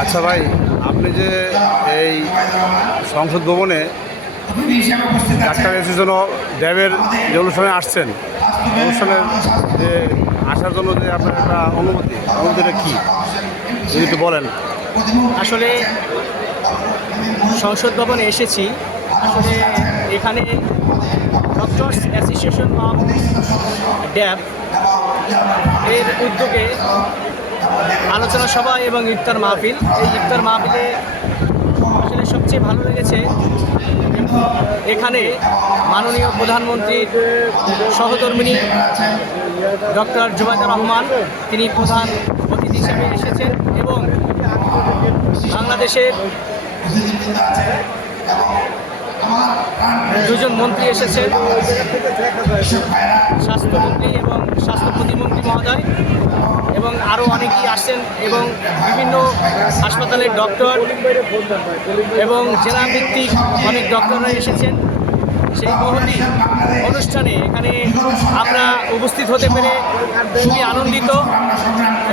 আচ্ছা ভাই, আপনি যে এই সংসদ ভবনে ডাক্তার এসের ড্যাবের যে অনুষ্ঠানে আসছেন, অনুষ্ঠানের যে আসার জন্য যে আপনার একটা অনুমতিটা কী যদি একটু বলেন। আসলে সংসদ ভবনে এসেছি। আসলে এখানে ডক্টরস অ্যাসোসিয়েশন অফ ড্যাব এর উদ্যোগে আলোচনা সভা এবং ইফতার মাহফিল। এই ইফতার মাহফিলে আসলে সবচেয়ে ভালো লেগেছে এখানে মাননীয় প্রধানমন্ত্রীর সহধর্মিণী ডক্টর জুবাইদা রহমান তিনি প্রধান অতিথি হিসেবে এসেছেন এবং বাংলাদেশের দুজন মন্ত্রী এসেছেন, স্বাস্থ্যমন্ত্রী এবং স্বাস্থ্য প্রতিমন্ত্রী মহোদয় এবং আরও অনেকেই আসছেন এবং বিভিন্ন হাসপাতালের ডক্টর এবং জেলাভিত্তিক অনেক ডক্টররা এসেছেন। সেই মহতি অনুষ্ঠানে এখানে আমরা উপস্থিত হতে পেরে খুবই আনন্দিত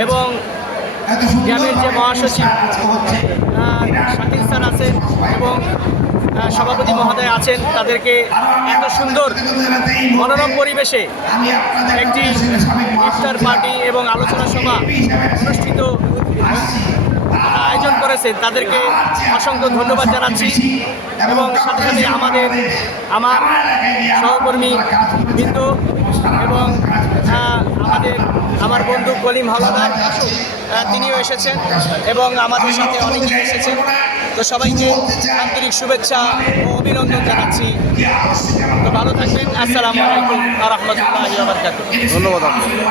এবং ড্যাবের যে মহাসচিব শাকিল স্যার আছেন এবং সভাপতি মহোদয় আছেন, তাদেরকে এত সুন্দর মনোরম পরিবেশে একটি ইফতার পার্টি এবং আলোচনা সভা অনুষ্ঠিত আয়োজন করেছেন, তাদেরকে অসংখ্য ধন্যবাদ জানাচ্ছি। এবং সাথে সাথে আমার সহকর্মী বৃন্দ এবং আমার বন্ধু কলিম হাওলাদার তিনিও এসেছেন এবং আমাদের সাথে অনেকেই এসেছেন। তো সবাইকে আন্তরিক শুভেচ্ছা ও অভিনন্দন জানাচ্ছি। তো ভালো থাকবেন। আসসালামু আলাইকুম ওয়া রাহমাতুল্লাহি ওয়া বারাকাতুহু। ধন্যবাদ আপনাকে।